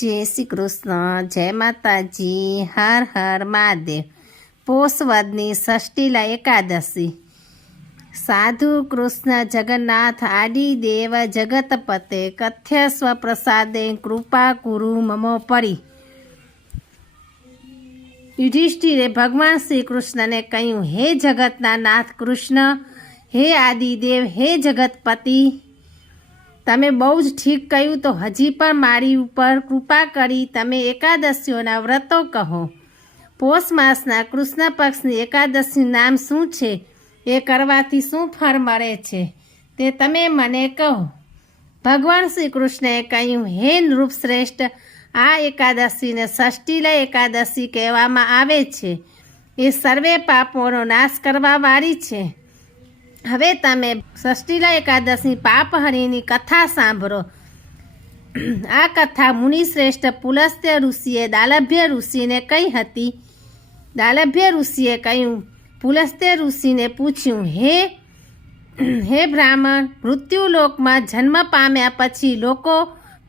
જય શ્રી કૃષ્ણ, જય માતાજી, હર હર મહાદેવ। પોષ વદની ષષ્ઠીલા એકાદશી। સાધુ કૃષ્ણ જગન્નાથ આદિ દેવ જગતપતે કથ્ય સ્વપ્રસાદે કૃપા કુરુ મમો પરી। યુધિષ્ઠિરે ભગવાન શ્રી કૃષ્ણને કહ્યું, હે જગતના નાથ કૃષ્ણ, હે આદિદેવ, હે જગતપતિ, તમે બહુ જ ઠીક કહ્યું, તો હજી પણ મારી ઉપર કૃપા કરી તમે એકાદશીઓના વ્રતો કહો। પોષ માસના કૃષ્ણ પક્ષની એકાદશીનું નામ શું છે? એ કરવાથી શું ફળ મળે છે તે તમે મને કહો। ભગવાન શ્રી કૃષ્ણએ કહ્યું, હે નૃપશ્રેષ્ઠ, આ એકાદશીને ષષ્ઠીલા એકાદશી કહેવામાં આવે છે। એ સર્વે પાપોનો નાશ કરવાવાળી છે। હવે તમે ષષ્ઠીલા એકાદશી પાપહરીની કથા સાંભળો। આ કથા મુનિશ્રેષ્ઠ પુલસ્ત્ય ઋષિએ દાલભ્ય ઋષિને કહી હતી। દાલભ્ય ઋષિએ કહ્યું, પુલસ્ત્ય ઋષિને પૂછ્યું, હે બ્રાહ્મણ, મૃત્યુલોકમાં જન્મ પામ્યા પછી લોકો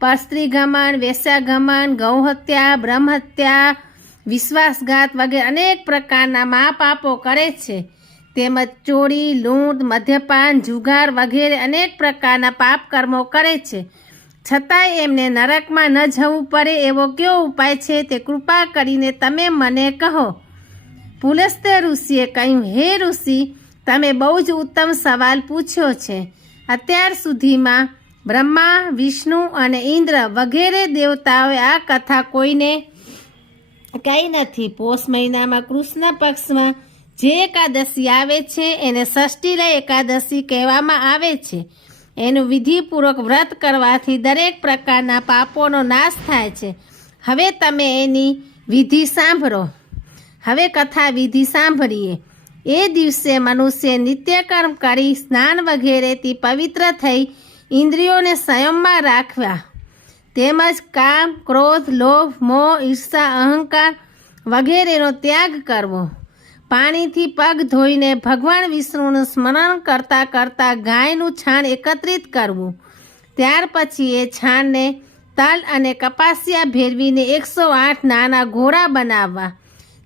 પર સ્ત્રીગમન, વેશ્યાગમન, ગૌહત્યા, બ્રહ્મહત્યા, વિશ્વાસઘાત વગેરે અનેક પ્રકારના મહાપાપો કરે છે। તેમજ ચોરી, લૂંટ, મદ્યપાન, જુગાર વગેરે અનેક પ્રકારના પાપ કર્મો કરે છે। છતાંય એમને નરકમાં ન જવું પડે એવો કયો ઉપાય છે તે કૃપા કરીને તમે મને કહો। પુલસ્ત્ય ઋષિએ કહ્યું, હે ઋષિ, તમે બહુ જ ઉત્તમ સવાલ પૂછ્યો છે। અત્યાર સુધીમાં બ્રહ્મા, વિષ્ણુ અને ઇન્દ્ર વગેરે દેવતાઓએ આ કથા કોઈને કહી નથી। પોષ મહિનામાં કૃષ્ણ પક્ષમાં જે એકાદશી આવે છે એને ષષ્ઠીલા એકાદશી કહેવામાં આવે છે। એનું વિધિપૂર્વક વ્રત કરવાથી દરેક પ્રકારના પાપોનો નાશ થાય છે। હવે તમે એની વિધિ સાંભળો। હવે કથા વિધિ સાંભળીએ। એ દિવસે મનુષ્ય નિત્યકર્મ કરી સ્નાન વગેરેથી પવિત્ર થઈ ઇન્દ્રિયોને સંયમમાં રાખવા, તેમજ કામ, ક્રોધ, લોભ, મોહ, ઈર્ષા, અહંકાર વગેરેનો ત્યાગ કરવો। પાણીથી પગ ધોઈને ભગવાન વિષ્ણુનું સ્મરણ કરતાં કરતાં ગાયનું છાણ એકત્રિત કરવું। ત્યાર પછી એ છાણને તલ અને કપાસિયા ભેળવીને 108 નાના ઘોડા બનાવવા।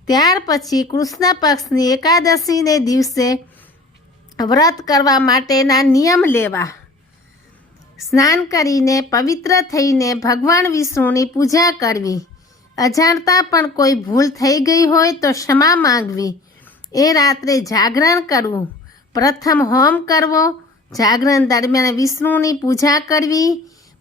ત્યાર પછી કૃષ્ણ પક્ષની એકાદશીને દિવસે વ્રત કરવા માટેના નિયમ લેવા। સ્નાન કરીને પવિત્ર થઈને ભગવાન વિષ્ણુની પૂજા કરવી। અજાણતા પણ કોઈ ભૂલ થઈ ગઈ હોય તો ક્ષમા માંગવી। એ રાત્રે જાગરણ કરવું। પ્રથમ હોમ કરવો। જાગરણ દરમિયાન વિષ્ણુની પૂજા કરવી।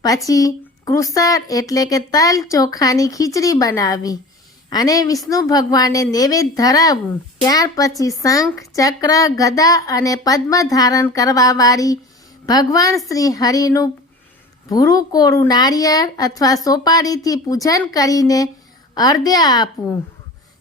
પછી કૃસર એટલે કે તલ ચોખાની ખીચડી બનાવવી અને વિષ્ણુ ભગવાનને નૈવેદ્ય ધરાવવું। ત્યાર પછી શંખ, ચક્ર, ગદા અને પદ્મ ધારણ કરવાવાળી ભગવાન શ્રી હરિનું ભૂરું કોરું નાળિયેર અથવા સોપારીથી પૂજન કરીને અર્ધ્ય આપવું।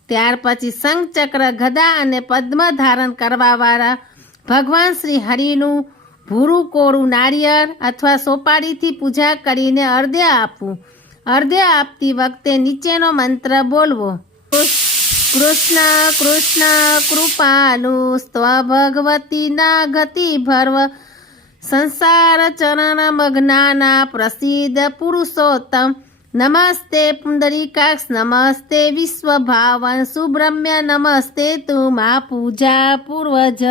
ત્યાર પછી શંખ, ચક્ર, ગદા અને પદ્મ ધારણ કરવાવાળા ભગવાન શ્રી હરિનું ભૂરું કોરું નાળિયેર અથવા સોપારીથી પૂજા કરીને અર્ધ્ય આપવું। અર્ધ્ય આપતી વખતે નીચેનો મંત્ર બોલવો: કૃષ્ણ કૃષ્ણ કૃપાલુ સ્ત્વ ભગવતી ના ગતિ ભર્વ સંસાર ચરણ મગ્નાના પ્રસિદ્ધ પુરુષોત્તમ નમસ્તે પુંડરીકાક્ષ નમસ્તે વિશ્વભાવન સુબ્રહ્મણ્ય નમસ્તે તું મા પૂજા પૂર્વજ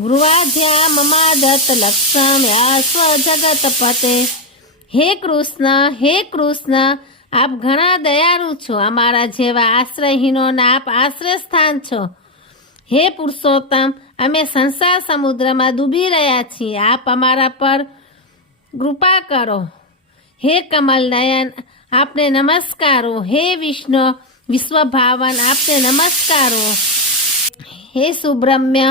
ગુરુવાધ્યા મમાદત્ત લક્ષમ યાસ્વ જગતપતે। હે કૃષ્ણ, આપ ઘણા દયાળુ છો। અમારા જેવા આશ્રયહીનોના આપ આશ્રય સ્થાન છો। હે પુરુષોત્તમ, અમે સંસાર સમુદ્રમાં ડૂબી રહ્યા છીએ। આપ અમારા પર કૃપા કરો। હે કમલ નયન, આપને નમસ્કારો। હે વિષ્ણુ વિશ્વભાવન, આપને નમસ્કારો। હે સુબ્રહ્મણ્ય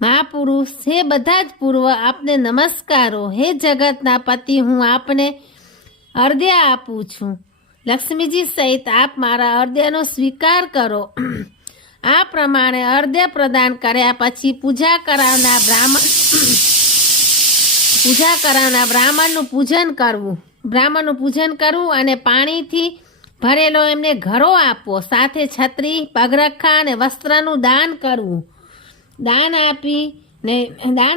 મહાપુરુષ, હે બધા જ પૂર્વ, આપને નમસ્કારો। હે જગતના પતિ, હું આપને અર્ધ્ય આપું છું। લક્ષ્મીજી સહિત આપ મારા અર્ધ્યનો સ્વીકાર કરો। આ પ્રમાણે અર્ધ્ય પ્રદાન કર્યા પછી પૂજા કરાવનાર બ્રાહ્મણનું પૂજન કરવું અને પાણીથી ભરેલો એમને ઘડો આપવો। સાથે છત્રી, પગરખા અને વસ્ત્રનું દાન કરવું। દાન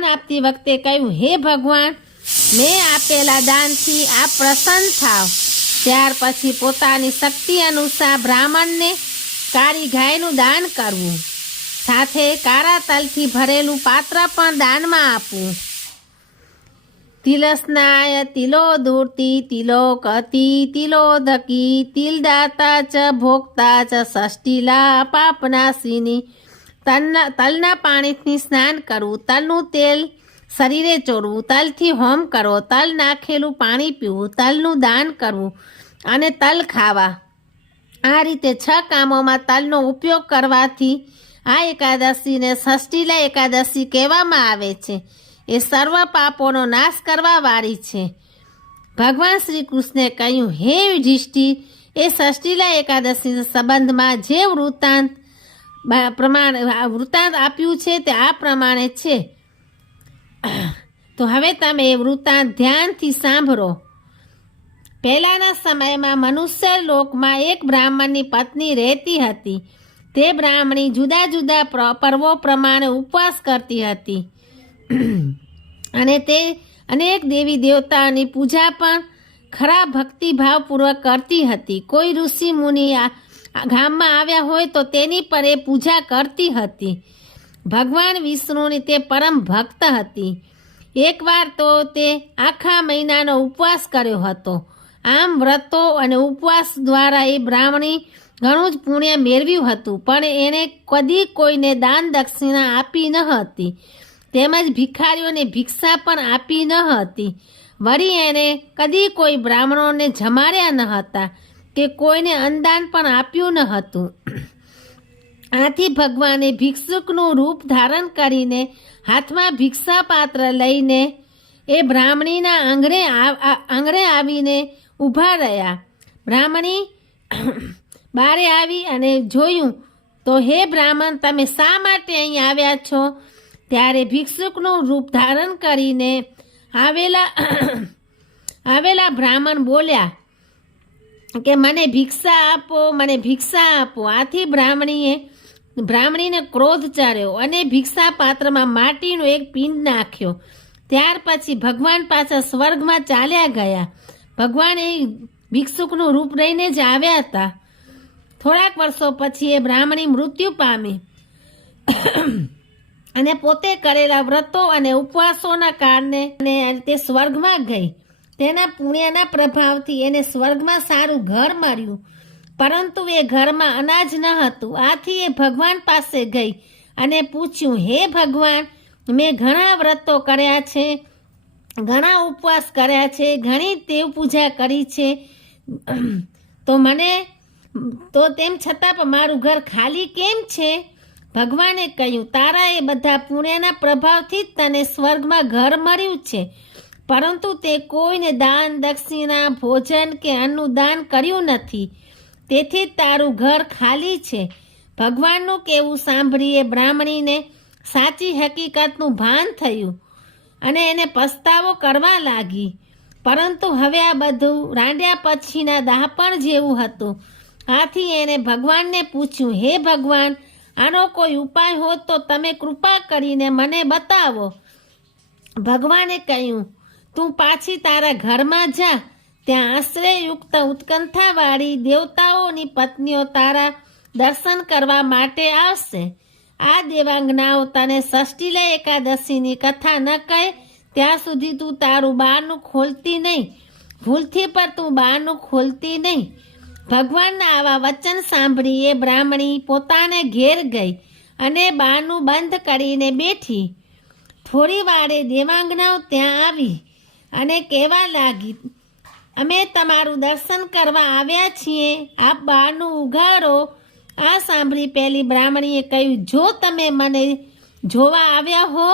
આપતી વખતે કહ્યું, હે ભગવાન, મેં આપેલા દાનથી આપ પ્રસન્ન થાવ। ત્યાર પછી પોતાની શક્તિ અનુસાર બ્રાહ્મણને કાળી ગાયનું દાન કરવું, સાથે કાળા તલથી ભરેલું પાત્ર પણ દાનમાં આપવું. તિલસ્નાય તિલોદૂર્તિ તિલોકતી તિલોદકી તિલદાતા ચ ભોક્તા ચ ષષ્ઠીલા પાપનાશિની. તલના પાણીથી સ્નાન કરવું, તલનું તેલ શરીરે ચોરવું, તલથી હોમ કરવો, તલ નાખેલું પાણી પીવું, તલનું દાન કરવું અને તલ ખાવા. આ રીતે 6 કામોમાં તલનો ઉપયોગ કરવાથી આ એકાદશીને ષષ્ઠીલા એકાદશી કહેવામાં આવે છે. એ સર્વ પાપોનો નાશ કરવાવાળી છે. ભગવાન શ્રી કૃષ્ણે કહ્યું, હે યુધિષ્ઠિર, એ ષષ્ઠીલા એકાદશી સંબંધમાં જે વૃત્તાંત આપ્યું છે તે આ પ્રમાણે છે. તો હવે તમે એ વૃત્તાંત ધ્યાનથી સાંભળો. પહેલાના સમયમાં મનુષ્ય લોકમાં એક બ્રાહ્મણની પત્ની રહેતી હતી. તે બ્રાહ્મણી જુદા જુદા પર્વો પ્રમાણે ઉપવાસ કરતી હતી અને તે અનેક દેવી દેવતાની પૂજા પણ ખરા ભક્તિભાવપૂર્વક કરતી હતી. કોઈ ઋષિ મુનિ ગામમાં આવ્યા હોય તો તેની પર એ પૂજા કરતી હતી. ભગવાન વિષ્ણુની તે પરમ ભક્ત હતી. એકવાર તો તે આખા મહિનાનો ઉપવાસ કર્યો હતો. આમ વ્રતો અને ઉપવાસ દ્વારા એ બ્રાહ્મણી ઘણું જ પુણ્ય મેળવ્યું હતું, પણ એણે કદી કોઈને દાન દક્ષિણા આપી ન હતી, તેમજ ભિખારીઓને ભિક્ષા પણ આપી ન હતી. વળી એણે કદી કોઈ બ્રાહ્મણોને જમાડ્યા ન હતા કે કોઈને અન્નદાન પણ આપ્યું ન હતું. આથી ભગવાને ભિક્ષુકનું રૂપ ધારણ કરીને હાથમાં ભિક્ષા પાત્ર લઈને એ બ્રાહ્મણીના આંગણે આવીને ઊભા રહ્યા. બ્રાહ્મણી બારે આવી અને જોયું તો, હે બ્રાહ્મણ, તમે શા માટે અહીં આવ્યા છો? ત્યારે ભિક્ષુકનું રૂપ ધારણ કરીને આવેલા બ્રાહ્મણ બોલ્યા કે મને ભિક્ષા આપો, મને ભિક્ષા આપો. આથી બ્રાહ્મણીને ક્રોધ ચડ્યો અને ભિક્ષા પાત્રમાં માટીનો એક પિંડ નાખ્યો. ત્યાર પછી ભગવાન પાછા સ્વર્ગમાં ચાલ્યા ગયા. ભગવાન એ ભિક્ષુકનું રૂપ લઈને જ આવ્યા હતા. થોડાક વર્ષો પછી એ બ્રાહ્મણી મૃત્યુ પામી અને પોતે કરેલા વ્રતો અને ઉપવાસોના કારણે તે સ્વર્ગમાં ગઈ. તેના પુણ્યના પ્રભાવથી એને સ્વર્ગમાં સારું ઘર મળ્યું, પરંતુ એ ઘરમાં અનાજ ન હતું. આથી એ ભગવાન પાસે ગઈ અને પૂછ્યું, હે ભગવાન, મેં ઘણા વ્રતો કર્યા છે, ઘણા ઉપવાસ કર્યા છે, ઘણી દેવ પૂજા કરી છે, તો તેમ છતાં પણ મારું ઘર ખાલી કેમ છે? ભગવાને કહ્યું, તારા એ બધા પુણ્યના પ્રભાવથી જ તને સ્વર્ગમાં ઘર મળ્યું છે, પરંતુ તે કોઈને દાન દક્ષિણા ભોજન કે અન્નનું દાન કર્યું નથી, તેથી તારું ઘર ખાલી છે. ભગવાનનું કહેવું સાંભળીએ બ્રાહ્મણીને સાચી હકીકતનું ભાન થયું અને એને પસ્તાવો કરવા લાગી. પરંતુ હવે આ બધું રાંડ્યા પછીના દાહપણ જેવું હતું. આથી એણે ભગવાનને પૂછ્યું, હે ભગવાન, આનો કોઈ ઉપાય હોત તો તમે કૃપા કરીને મને બતાવો. ભગવાને કહ્યું, તું પાછી તારા ઘરમાં જા. ત્યાં આશ્રયયુક્ત ઉત્કંઠાવાળી દેવતાઓની પત્નીઓ તારા દર્શન કરવા માટે આવશે. આ દેવાંગનાઓ તને ષષ્ઠીલા એકાદશીની કથા ન કહે ત્યાં સુધી તું તારું બારણું ખોલતી નહીં. ભૂલથી પણ તું બારણું ખોલતી નહીં. ભગવાનના આવા વચન સાંભળી એ બ્રાહ્મણી પોતાને ઘેર ગઈ અને બારણું બંધ કરીને બેઠી. થોડી વારે દેવાંગનાઓ ત્યાં આવી અને કહેવા લાગી, અમે તમારું દર્શન કરવા આવ્યા છીએ, આપ બારણું ઉઘાડો. આ સાંભળી પહેલી બ્રાહ્મણીએ કહ્યું, જો તમે મને જોવા આવ્યા હો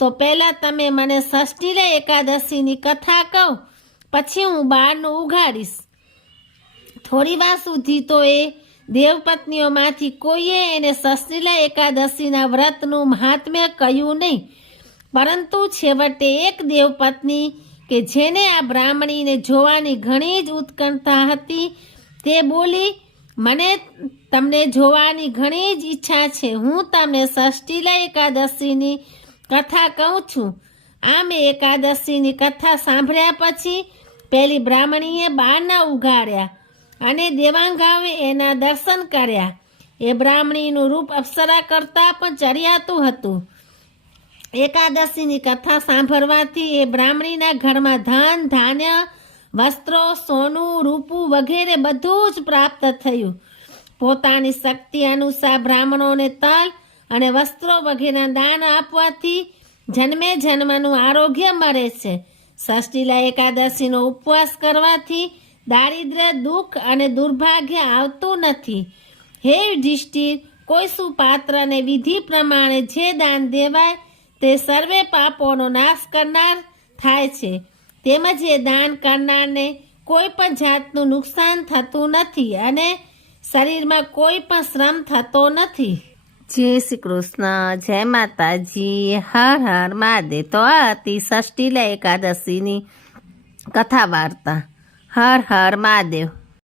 તો પહેલાં તમે મને ષષ્ઠીલા એકાદશીની કથા કહો, પછી હું બારણું ઉઘાડીશ. થોડી વાર સુધી તો એ દેવપત્નીઓમાંથી કોઈએ એને ષષ્ઠીલા એકાદશીના વ્રતનું મહાત્મ્ય કહ્યું નહીં, પરંતુ છેવટે એક દેવપત્ની કે જેને આ બ્રાહ્મણીને જોવાની ઘણી જ ઉત્કંઠા હતી, તે બોલી, મને તમને જોવાની ઘણી જ ઈચ્છા છે, હું તમને ષષ્ઠીલા એકાદશીની કથા કહું છું. આમ એકાદશીની કથા સાંભળ્યા પછી પેલી બ્રાહ્મણીએ બાળના ઉગાડ્યા અને દેવાંગાએ એના દર્શન કર્યા. એ બ્રાહ્મણીનું રૂપ અપ્સરા કરતાં પણ ચડિયાતું હતું. એકાદશીની કથા સાંભળવાથી એ બ્રાહ્મણીના ઘરમાં ધન, ધાન્ય, વસ્ત્રો, સોનું, રૂપું વગેરે બધું જ પ્રાપ્ત થયું. પોતાની શક્તિ અનુસાર બ્રાહ્મણોને તલ અને વસ્ત્રો વગેરેના દાન આપવાથી જન્મે જન્મનું આરોગ્ય મળે છે. ષષ્ઠીલા એકાદશીનો ઉપવાસ કરવાથી દારિદ્ર્ય, દુઃખ અને દુર્ભાગ્ય આવતું નથી. હે યુધિષ્ઠિર, કોઈ સુપાત્રને વિધિ પ્રમાણે જે દાન દેવાય તે સર્વે પાપોનો નાશ કરનાર થાય છે. તેમજ એ દાન કરનારને કોઈ પણ જાતનું નુકસાન થતું નથી અને શરીરમાં કોઈ પણ શ્રમ થતો નથી. જય શ્રી કૃષ્ણ, જય માતાજી, હર હર મહાદેવ. તો આ હતી ષષ્ઠીલા એકાદશીની કથા વાર્તા. હર હર મહાદેવ.